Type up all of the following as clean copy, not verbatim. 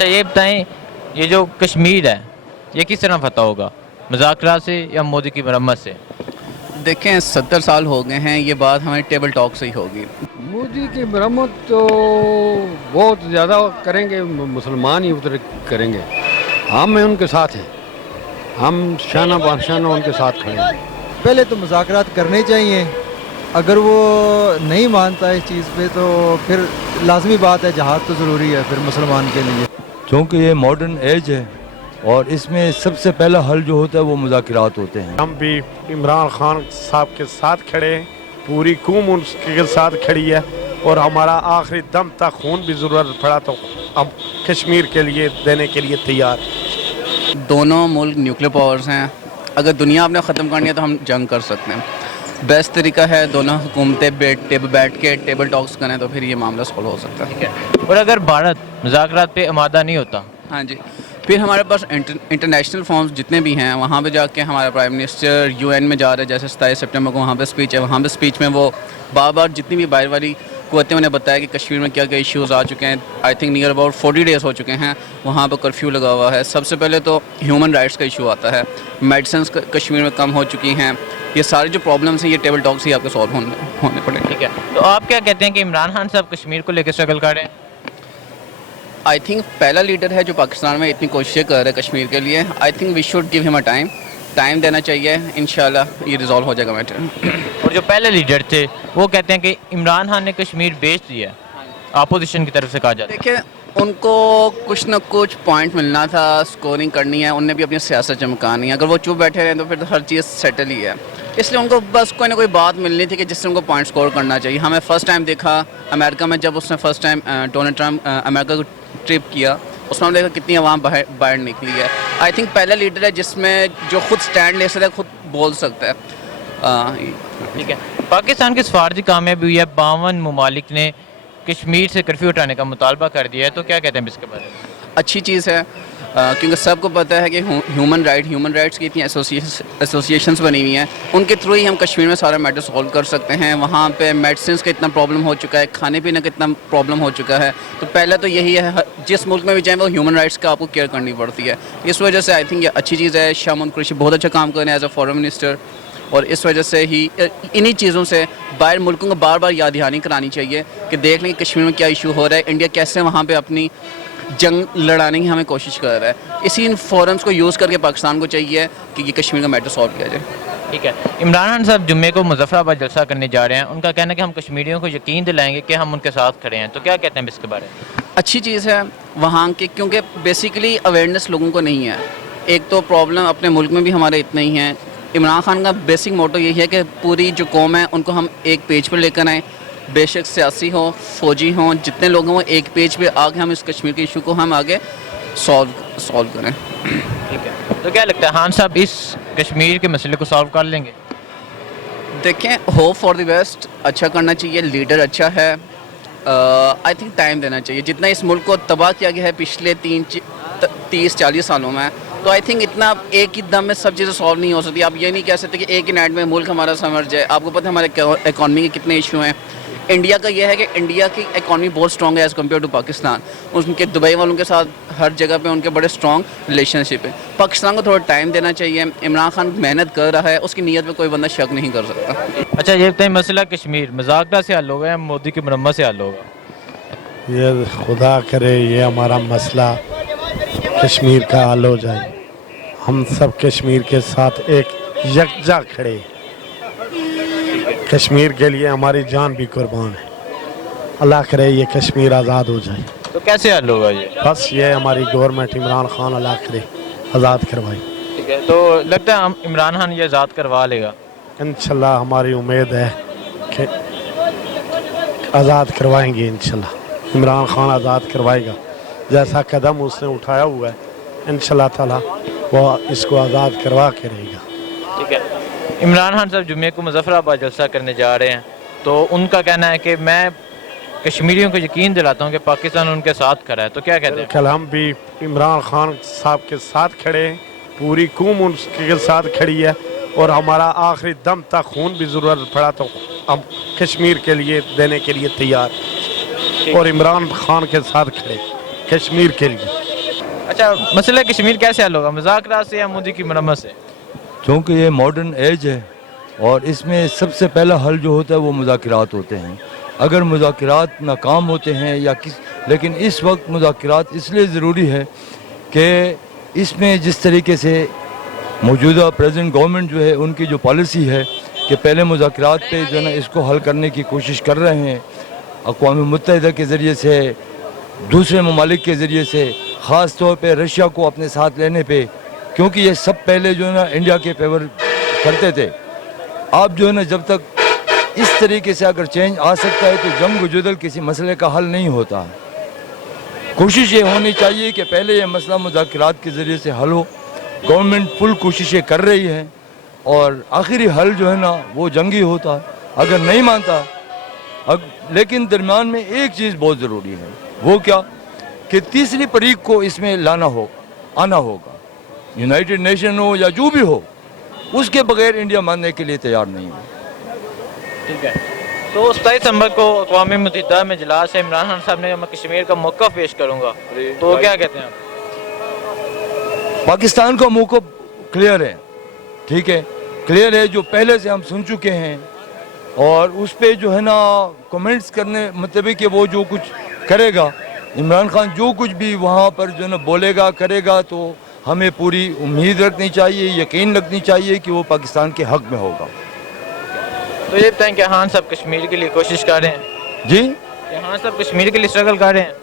اچھا یہ بتائیں یہ جو کشمیر ہے یہ کس طرح فتح ہوگا، مذاکرات سے یا مودی کی مرمت سے؟ دیکھیں 70 سال ہو گئے ہیں، یہ بات ہماری ٹیبل ٹاک سے ہی ہوگی۔ مودی کی مرمت تو بہت زیادہ کریں گے، مسلمان ہی ادھر کریں گے، ہم ان کے ساتھ ہیں، ہم شانہ بہ ان کے ساتھ کھڑے ہیں۔ پہلے تو مذاکرات کرنے چاہیے، اگر وہ نہیں مانتا اس چیز پہ تو پھر لازمی بات ہے جہاد تو ضروری ہے پھر مسلمان کے لیے، کیونکہ یہ ماڈرن ایج ہے اور اس میں سب سے پہلا حل جو ہوتا ہے وہ مذاکرات ہوتے ہیں۔ ہم بھی عمران خان صاحب کے ساتھ کھڑے ہیں، پوری قوم ان کے ساتھ کھڑی ہے، اور ہمارا آخری دم تک خون بھی ضرورت پڑا تو ہم کشمیر کے لیے دینے کے لیے تیار۔ دونوں ملک نیوکلیر پاورز ہیں، اگر دنیا آپ نے ختم کرنی ہے تو ہم جنگ کر سکتے ہیں۔ بیسٹ طریقہ ہے دونوں حکومتیں بیٹھ کے ٹیبل ٹاکس کریں تو پھر یہ معاملہ سولو ہو سکتا ہے۔ اور اگر بھارت مذاکرات پہ آمادہ نہیں ہوتا؟ ہاں جی، پھر ہمارے پاس انٹرنیشنل فارمز جتنے بھی ہیں وہاں پہ جا کے ہمارا پرائم منسٹر UN میں جا رہا ہے، جیسے 27 سپٹمبر کو وہاں پہ اسپیچ ہے، وہاں پہ اسپیچ میں وہ بار بار جتنی بھی باہر والی قوتیں انہیں بتایا کہ کشمیر میں کیا کیا ایشوز آ چکے ہیں۔ I think near about 40 days ہو چکے ہیں وہاں پہ کرفیو لگا ہوا ہے۔ سب سے پہلے تو ہیومن رائٹس کا ایشو آتا ہے، میڈیسنس کشمیر میں کم ہو چکی ہیں، یہ سارے جو پرابلمس ہیں یہ ٹیبل ٹاک سے ہی آپ کو سالو ہونے پڑیں گے۔ ٹھیک ہے، تو آپ کیا کہتے ہیں کہ عمران خان صاحب کشمیر کو لے کے اسٹرگل کر رہے ہیں؟ آئی تھنک پہلا لیڈر ہے جو پاکستان میں اتنی کوششیں کر رہا ہے کشمیر کے لیے۔ I think we should give him a time دینا چاہیے، انشاءاللہ یہ ریزالو ہو جائے گا میٹر۔ اور جو پہلے لیڈر تھے وہ کہتے ہیں کہ عمران خان نے کشمیر بیچ دیا ہے، اپوزیشن کی طرف سے کہا جاتا ہے۔ دیکھیں ان کو کچھ نہ کچھ پوائنٹ ملنا تھا، سکورنگ کرنی ہے، انہوں نے بھی اپنی سیاست چمکانی ہے، اگر وہ چپ بیٹھے رہے تو پھر ہر چیز سیٹل ہی ہے، اس لیے ان کو بس کوئی نہ کوئی بات ملنی تھی کہ جس سے ان کو پوائنٹ سکور کرنا چاہیے۔ ہمیں فرسٹ ٹائم دیکھا امریکہ میں، جب اس نے فرسٹ ٹائم ڈونلڈ ٹرمپ امریکہ کو ٹرپ کیا، اس میں ہم نے دیکھا کتنی عوام باہر نکلی ہے۔ آئی تھنک پہلا لیڈر ہے جس میں جو خود سٹینڈ لے سکتا ہے، خود بول سکتا ہے۔ ٹھیک ہے، پاکستان کی سفارتی کامیابی ہوئی ہے، 52 ممالک نے کشمیر سے کرفیو ہٹانے کا مطالبہ کر دیا ہے، تو کیا کہتے ہیں اس کے بارے میں؟ اچھی چیز ہے، کیونکہ سب کو پتہ ہے کہ ہیومن رائٹس کی اتنی ایسوسیشنز بنی ہوئی ہیں، ان کے تھرو ہی ہم کشمیر میں سارا میٹر سولو کر سکتے ہیں۔ وہاں پہ میڈیسنس کا اتنا پرابلم ہو چکا ہے، کھانے پینے کا اتنا پرابلم ہو چکا ہے، تو پہلے تو یہی ہے جس ملک میں بھی جائیں وہ ہیومن رائٹس کا آپ کو کیئر کرنی پڑتی ہے۔ اس وجہ سے آئی تھنک یہ اچھی چیز ہے۔ شاہ محمود قریشی بہت اچھا کام کر رہے ہیں ایز اے فارن منسٹر، اور اس وجہ سے ہی انہی چیزوں سے باہر ملکوں کو بار بار یاد دہانی کرانی چاہیے کہ دیکھ لیں کہ کشمیر میں کیا ایشو ہو رہا ہے، انڈیا کیسے وہاں پہ اپنی جنگ لڑانے کی ہمیں کوشش کر رہا ہے۔ اسی ان فورمز کو یوز کر کے پاکستان کو چاہیے کہ یہ کشمیر کا میٹر سالو کیا جائے۔ ٹھیک ہے، عمران خان صاحب جمعے کو مظفر آباد جلسہ کرنے جا رہے ہیں، ان کا کہنا ہے کہ ہم کشمیریوں کو یقین دلائیں گے کہ ہم ان کے ساتھ کھڑے ہیں، تو کیا کہتے ہیں اس کے بارے میں؟ اچھی چیز ہے وہاں کے، کیونکہ بیسیکلی اویئرنیس لوگوں کو نہیں ہے۔ ایک تو پرابلم اپنے ملک میں بھی ہمارے اتنے ہی ہیں۔ عمران خان کا بیسک موٹو یہی ہے کہ پوری جو قوم ہے ان کو ہم ایک پیج پر لے کر آئیں، بے شک سیاسی ہوں، فوجی ہوں، جتنے لوگ ہوں وہ ایک پیج پہ آ کے ہم اس کشمیر کے ایشو کو ہم آگے سالو کریں۔ ٹھیک ہے، تو کیا لگتا ہے خان صاحب اس کشمیر کے مسئلے کو سالو کر لیں گے؟ دیکھیں ہوپ فار دی بیسٹ، اچھا کرنا چاہیے، لیڈر اچھا ہے، آئی تھنک ٹائم دینا چاہیے۔ جتنا اس ملک کو تباہ کیا گیا ہے پچھلے 30-40 سالوں میں، تو آئی تھنک اتنا ایک ہی دم میں سب چیزیں سالو نہیں ہو سکتی۔ آپ یہ نہیں کہہ سکتے کہ ایک ہی نائٹ میں ملک ہمارا سمر جائے۔ آپ کو پتہ ہے ہمارے اکانومی کے کتنے ایشو ہیں۔ انڈیا کا یہ ہے کہ انڈیا کی اکانومی بہت اسٹرانگ ہے ایز کمپیئر ٹو پاکستان، ان کے دبئی والوں کے ساتھ ہر جگہ پہ ان کے بڑے اسٹرانگ ریلیشن شپ ہے۔ پاکستان کو تھوڑا ٹائم دینا چاہیے۔ عمران خان محنت کر رہا ہے، اس کی نیت پہ کوئی بندہ شک نہیں کر سکتا۔ اچھا یہ بتائیں مسئلہ کشمیر مذاکرات سے حل ہوگا یا مودی کی مرمت سے حل ہوگا؟ یہ خدا کرے یہ ہمارا مسئلہ کشمیر کا حل ہو جائے، ہم سب کشمیر کے ساتھ ایک یکجا کھڑے، کشمیر کے لیے ہماری جان بھی قربان ہے۔ اللہ کرے یہ کشمیر آزاد ہو جائے۔ تو کیسے حل ہوگا یہ؟ بس یہ ہماری گورنمنٹ عمران خان اللہ کرے آزاد کروائے۔ ٹھیک ہے، تو لگتا ہے عمران خان یہ آزاد کروا لے گا؟ انشاءاللہ ہماری امید ہے کہ آزاد کروائیں گے، انشاءاللہ عمران خان آزاد کروائے گا۔ جیسا قدم اس نے اٹھایا ہوا ہے انشاءاللہ تعالی وہ اس کو آزاد کروا کے رہے گا۔ ٹھیک ہے، عمران خان صاحب جمعے کو مظفر آباد جلسہ کرنے جا رہے ہیں، تو ان کا کہنا ہے کہ میں کشمیریوں کو یقین دلاتا ہوں کہ پاکستان ان کے ساتھ کھڑا ہے، تو کیا کہتے ہیں؟ کل ہم بھی عمران خان صاحب کے ساتھ کھڑے ہیں، پوری قوم ان کے ساتھ کھڑی ہے، اور ہمارا آخری دم تک خون بھی ضرورت پڑا تو ہم کشمیر کے لیے دینے کے لیے تیار، اور عمران خان کے ساتھ کھڑے کشمیر کے لیے۔ अच्छा, मसला कश्मीर कैसे हल होगा, मुज़ाकरात से या मोदी की मरम्मत से? क्योंकि ये मॉडर्न एज है और इसमें सबसे पहला हल जो होता है वो मुज़ाकरात होते हैं। अगर मुज़ाकरात नाकाम होते हैं लेकिन इस वक्त मुज़ाकरात इसलिए ज़रूरी है कि इसमें जिस तरीके से मौजूदा प्रेजेंट गवर्नमेंट जो है उनकी जो पॉलिसी है कि पहले मुज़ाकरात पे जो है ना इसको हल करने की कोशिश कर रहे हैं, अक़वाम मुत्तहिदा के ज़रिए से, दूसरे ममालिक के ज़रिए से, ख़ास तौर पे रशिया को अपने साथ लेने पे, क्योंकि ये सब पहले जो है ना इंडिया के फेवर करते थे। आप जो है ना जब तक इस तरीके से अगर चेंज आ सकता है तो जंग जुदल किसी मसले का हल नहीं होता। कोशिश ये होनी चाहिए कि पहले ये मसला मुज़ाकरात के ज़रिए से हल हो। गवर्नमेंट फुल कोशिशें कर रही है और आखिरी हल जो है ना वो जंगी होता है अगर नहीं मानता। लेकिन दरमियान में एक चीज़ बहुत ज़रूरी है, वो क्या कि तीसरी फरीक को इसमें आना होगा। यूनाइटेड नेशन हो या जो भी हो, उसके बगैर इंडिया मानने के लिए तैयार नहीं है। ठीक है, तो 27 दिसंबर को अक़वाम मुत्तहिदा में इजलास है, इमरान खान साहब ने मैं कश्मीर का मौक़िफ़ पेश करूँगा, तो क्या कहते हैं आप? पाकिस्तान का मौक़िफ़ क्लियर है, ठीक है, क्लियर है, जो पहले से हम सुन चुके हैं और उस पर जो है ना कमेंट्स करने मतलब कि वो जो कुछ करेगा, इमरान खान जो कुछ भी वहाँ पर जो है ना बोलेगा करेगा, तो हमें पूरी उम्मीद रखनी चाहिए, यकीन रखनी चाहिए कि वो पाकिस्तान के हक़ में होगा। तो ये बताएं कि खान साहब कश्मीर के लिए कोशिश कर रहे हैं जी, कि खान साहब कश्मीर के लिए स्ट्रगल कर रहे हैं?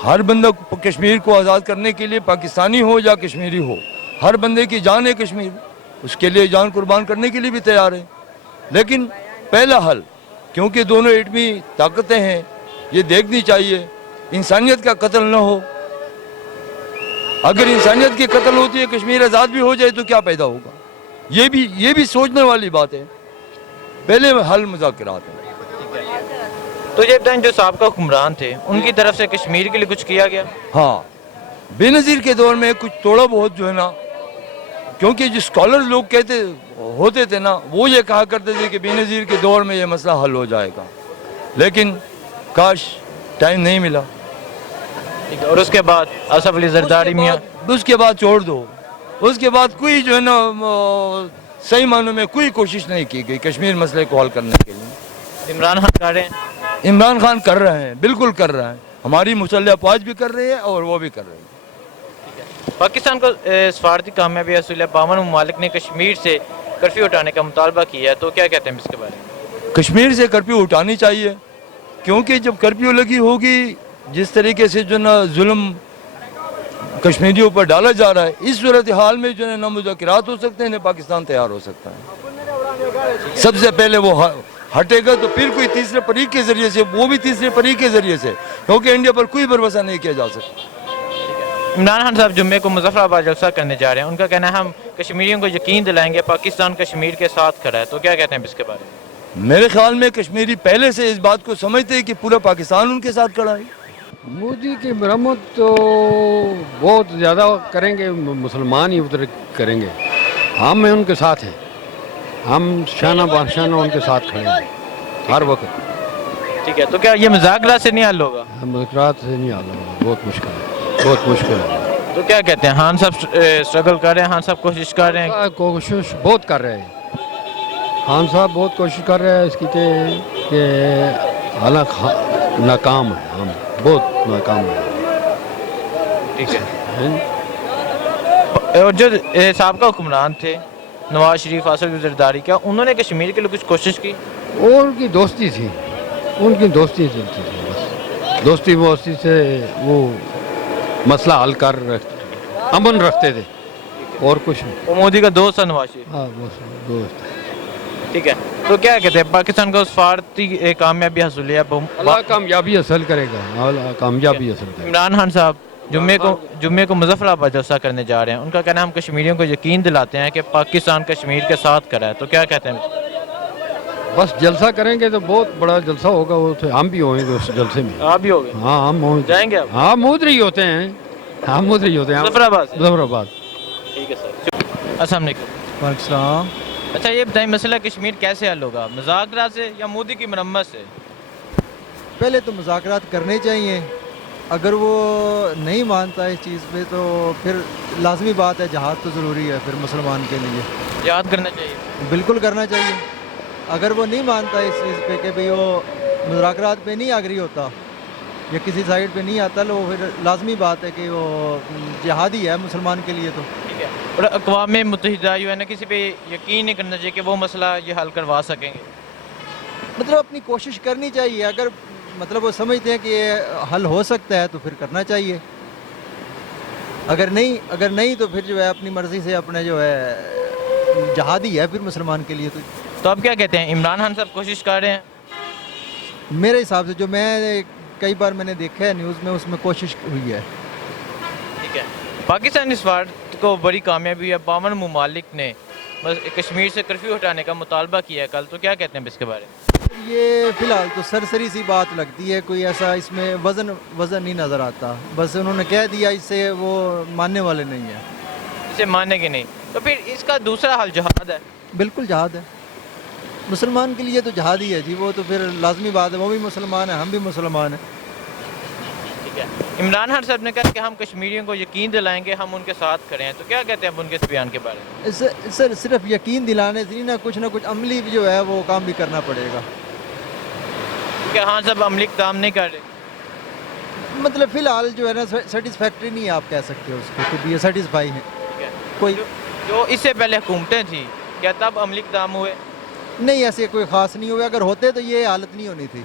हर बंदा कश्मीर को आज़ाद करने के लिए, पाकिस्तानी हो या कश्मीरी हो, हर बंदे की जान है कश्मीर, उसके लिए जान कुर्बान करने के लिए भी तैयार है। लेकिन पहला हल, क्योंकि दोनों एटमी ताकतें हैं, ये देखनी चाहिए इंसानियत का कत्ल न हो। अगर इंसानियत की कत्ल होती है, कश्मीर आज़ाद भी हो जाए तो क्या पैदा होगा? ये भी सोचने वाली बात है। पहले हल मुज़ाकरात है। तो ये बताएं जो साबका हुक्मरान थे उनकी तरफ से कश्मीर के लिए कुछ किया गया? हाँ, बेनज़ीर के दौर में कुछ थोड़ा बहुत जो है ना, क्योंकि जो स्कॉलर लोग होते थे ना, वो ये कहा करते थे कि बेनज़ीर के दौर में ये मसला हल हो जाएगा, लेकिन काश टाइम नहीं मिला। ठीक है, और उसके बाद असफ अली ज़रदारी मियाँ, उसके बाद छोड़ दो, उसके बाद कोई जो है ना सही मानों में कोई कोशिश नहीं की गई कश्मीर मसले को हल करने के लिए। इमरान खान कर रहे हैं? इमरान खान कर रहे हैं, बिल्कुल कर रहे हैं, हमारी मुसल्लह अफ़वाज भी कर रही है और वो भी कर रहे हैं। पाकिस्तान को सफारती कामयाबी हासिल है, 52 ममालिक ने कश्मीर से कर्फ्यू उठाने का मुतालबा किया है, तो क्या कहते हैं इसके बारे में? कश्मीर से कर्फ्यू उठानी चाहिए, क्योंकि जब कर्फ्यू लगी होगी, जिस तरीके से जो ना जुल्म कश्मीरियों पर डाला जा रहा है, इस सूरत हाल में जो है ना मुज़ाकरात हो सकते हैं, ना पाकिस्तान तैयार हो सकता है। सबसे पहले वो हटेगा तो फिर कोई तीसरे फरीक के ज़रिए से, वो भी तीसरे फरीक के ज़रिए से, क्योंकि इंडिया पर कोई भरोसा नहीं किया जा सकता। इमरान खान साहब जुम्मे को मुज़फ़्फ़राबाद जलसा करने जा रहे हैं, उनका कहना है हम कश्मीरियों को यकीन दिलाएंगे पाकिस्तान कश्मीर के साथ खड़ा है, तो क्या कहते हैं इसके बारे में? मेरे ख्याल में कश्मीरी पहले से इस बात को समझते हैं कि पूरा पाकिस्तान उनके साथ खड़ा है। मोदी की मरम्मत तो बहुत ज़्यादा करेंगे, मुसलमान ही उधर करेंगे। हम में उनके साथ हैं, हम शाना बाशाना उनके साथ खड़े हैं हर वक्त। ठीक है, तो क्या ये मुज़ाकरात से नहीं हल होगा? मुज़ाकरात से नहीं हल होगा, बहुत मुश्किल है, बहुत मुश्किल है। तो क्या कहते हैं, खान साहब स्ट्रगल कर रहे हैं, खान साहब कोशिश कर रहे हैं? कोशिश बहुत कर रहे हैं, खान साहब बहुत कोशिश कर रहे हैं इसकी कि हालांकि नाकाम है, हम बहुत नाकाम है। ठीक है, और जो साबका हुक्मरान थे नवाज शरीफ, असद अली ज़रदारी, क्या उन्होंने कश्मीर के लिए कुछ कोशिश की? और उनकी दोस्ती थी, उनकी दोस्ती चलती थी, बस दोस्ती से वो मसला हल कर अमन रखते थे और कुछ नहीं। वो मोदी का दोस्त है नवाज शरीफ? हाँ, बस दोस्त। ठीक है, तो क्या कहते हैं पाकिस्तान को सफारती कामयाबी हासिल है? अल्लाह कामयाबी हासिल करेगा, अल्लाह कामयाबी हासिल करेगा। इमरान खान साहब जुम्मे को मुज़फ़्फ़राबाद जलसा करने जा रहे हैं, उनका कहना है हम कश्मीरियों को यकीन दिलाते हैं कि पाकिस्तान कश्मीर के साथ खड़ा है, तो क्या कहते हैं? बस जलसा करेंगे तो बहुत बड़ा जलसा होगा, वो तो हम भी होंगे उस जलसे में। आप भी होगे? हाँ, हम जाएंगे आप? हाँ, मुद्री होते हैं, हम मुद्री होते हैं मुज़फ़्फ़राबाद। ठीक है सर, अस्सलाम वालेकुम। पाकिस्तान। अच्छा, ये बताइए मसला कश्मीर कैसे हल होगा, मुज़ाकरात से या मोदी की मरम्मत से? पहले तो मुज़ाकरात करने चाहिए, अगर वो नहीं मानता इस चीज़ पे तो फिर लाजमी बात है जहाद तो ज़रूरी है फिर मुसलमान के लिए, याद करना चाहिए। बिल्कुल करना चाहिए। अगर वो नहीं मानता इस चीज़ पे कि भाई वो मुज़ाकरात पे नहीं आगरी होता या किसी साइड पे नहीं आता, तो फिर लाजमी बात है कि वो जिहादी है मुसलमान के लिए। तो ठीक है, और अक़वाम मुत्तहिदा जो है ना, किसी पे यकीन नहीं करना चाहिए कि वो मसला ये हल करवा सकेंगे। मतलब अपनी कोशिश करनी चाहिए, अगर मतलब वो समझते हैं कि ये हल हो सकता है तो फिर करना चाहिए, अगर नहीं तो फिर जो है अपनी मर्ज़ी से अपने जो है जहादी है फिर मुसलमान के लिए। तो आप क्या कहते हैं, इमरान खान साहब कोशिश कर रहे हैं? मेरे हिसाब से जो मैं कई बार मैंने देखा है न्यूज़ में, उसमें कोशिश हुई है। ठीक है, पाकिस्तान इस बार को बड़ी कामयाबी है, 52 ममालिक ने बस कश्मीर से कर्फ्यू हटाने का मुतालबा किया है कल, तो क्या कहते हैं इसके बारे में? ये फ़िलहाल तो सरसरी सी बात लगती है, कोई ऐसा इसमें वज़न नहीं नज़र आता, बस उन्होंने कह दिया, इससे वो मानने वाले नहीं है। इसे मानेंगे नहीं, तो फिर इसका दूसरा हल जहाद है। बिल्कुल जहाद है, मुसलमान के लिए तो जहाद ही है जी, वो तो फिर लाजमी बात है, वो भी मुसलमान है, हम भी मुसलमान हैं। ठीक है, इमरान खान साहब ने कहा कि हम कश्मीरियों को यकीन दिलाएंगे, हम उनके साथ खड़े हैं, तो क्या कहते हैं आप उनके इस बयान के बारे में? सर सिर्फ यकीन दिलाने से ना कुछ अमली भी जो है वो काम भी करना पड़ेगा। क्या हाँ साहब अमली इक़दाम नहीं कर रहे? मतलब फ़िलहाल जो है ना सेटिस्फैक्ट्री नहीं आप कह सकते हो उसको कि ये सेटिस्फाई है। ठीक है, कोई जो इससे पहले हुकूमतें थी, क्या तब अमली इक़दाम हुए? नहीं, ऐसे कोई ख़ास नहीं हुआ, अगर होते तो ये हालत नहीं होनी थी।